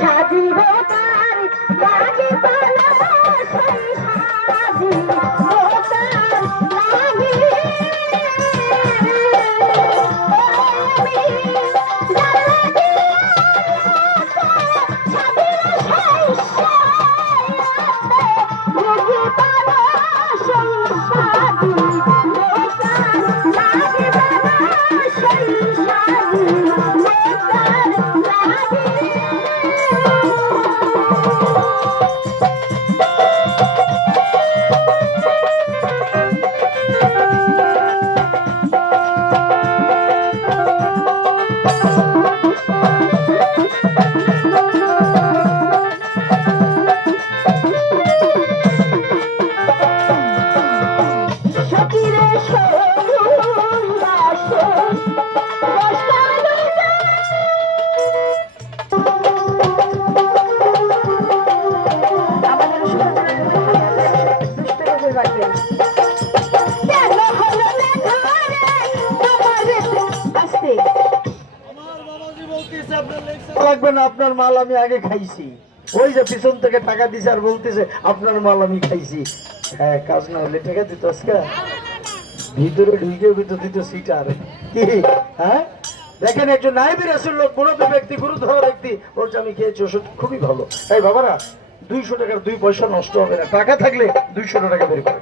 সাজিব তার লাগি পালা সেই সাজিব তার লাগি লাগবে না, আপনার মাল আমি আগে খাইছি। ওই যে পিছন থেকে টাকা দিছে আর বলতেছে আপনার মাল আমি খাইছি। হ্যাঁ, কাজ না হলে টাকা দিত আজকে ভিতরে ঢুকে ভিতর দিত সিটার কি। হ্যাঁ, দেখেন একজন নাইবের আসল লোক, মুরব্বী ব্যক্তি, গুরুধর ব্যক্তি বলছে আমি খেয়েছি ওষুধ খুবই ভালো। এই বাবারা, 200 টাকার 2 পয়সা নষ্ট হবে না, টাকা থাকলে 200 টাকা বের করে।